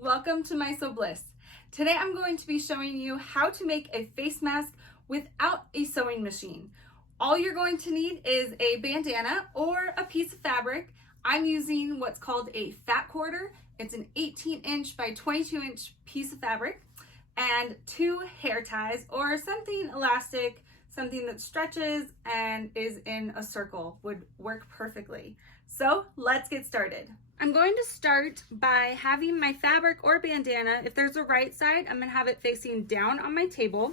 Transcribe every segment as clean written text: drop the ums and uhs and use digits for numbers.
welcome to My Sew Bliss. Today I'm going to be showing you how to make a face mask without a sewing machine. All you're going to need is a bandana or a piece of fabric. I'm using what's called a fat quarter. It's an 18-inch by 22-inch piece of fabric and 2 hair ties or something elastic, something that stretches and is in a circle would work perfectly. So let's get started. I'm going to start by having my fabric or bandana, if there's a right side, I'm going to have it facing down on my table.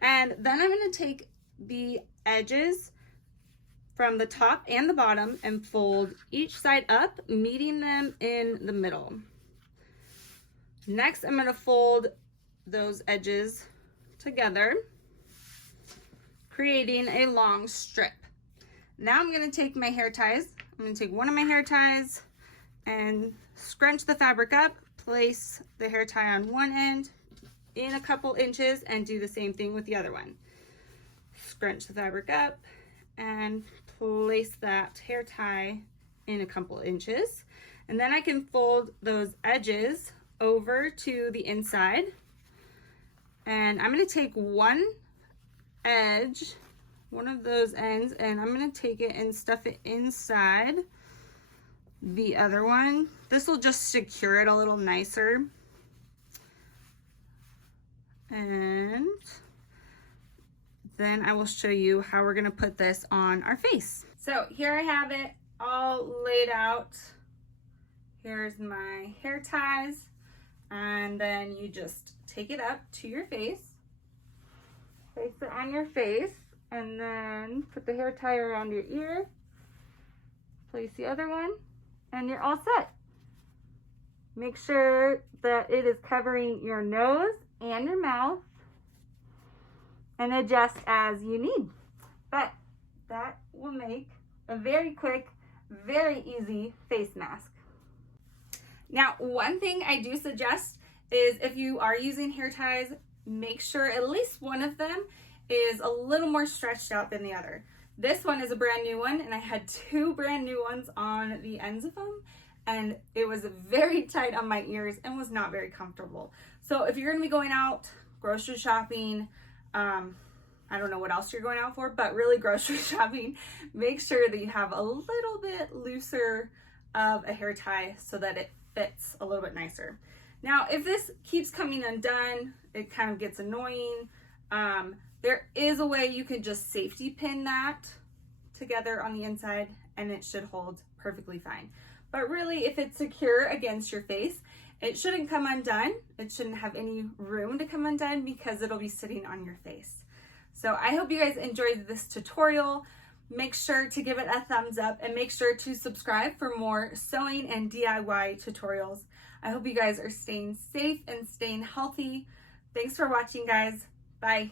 And then I'm going to take the edges from the top and the bottom and fold each side up, meeting them in the middle. Next, I'm going to fold those edges together, creating a long strip. Now I'm going to take my hair ties. I'm going to take one of my hair ties and scrunch the fabric up, place the hair tie on one end in a couple inches, and do the same thing with the other one. Scrunch the fabric up and place that hair tie in a couple inches. And then I can fold those edges over to the inside. And I'm going to take one edge, one of those ends, and I'm going to take it and stuff it inside the other one. This will just secure it a little nicer. And then I will show you how we're going to put this on our face. So here I have it all laid out. Here's my hair ties, and then you just take it up to your face, place it on your face, and then put the hair tie around your ear, place the other one, and you're all set. Make sure that it is covering your nose and your mouth, and adjust as you need. But that will make a very quick, very easy face mask. Now, one thing I do suggest is if you are using hair ties, make sure at least one of them is a little more stretched out than the other. This one is a brand new one, and I had 2 brand new ones on the ends of them, and it was very tight on my ears and was not very comfortable. So if you're gonna be going out grocery shopping, I don't know what else you're going out for, but really grocery shopping, make sure that you have a little bit looser of a hair tie so that it fits a little bit nicer. Now, if this keeps coming undone, it kind of gets annoying. There is a way you can just safety pin that together on the inside and it should hold perfectly fine. But really, if it's secure against your face, it shouldn't come undone. It shouldn't have any room to come undone because it'll be sitting on your face. So I hope you guys enjoyed this tutorial. Make sure to give it a thumbs up and make sure to subscribe for more sewing and DIY tutorials. I hope you guys are staying safe and staying healthy. Thanks for watching, guys. Bye.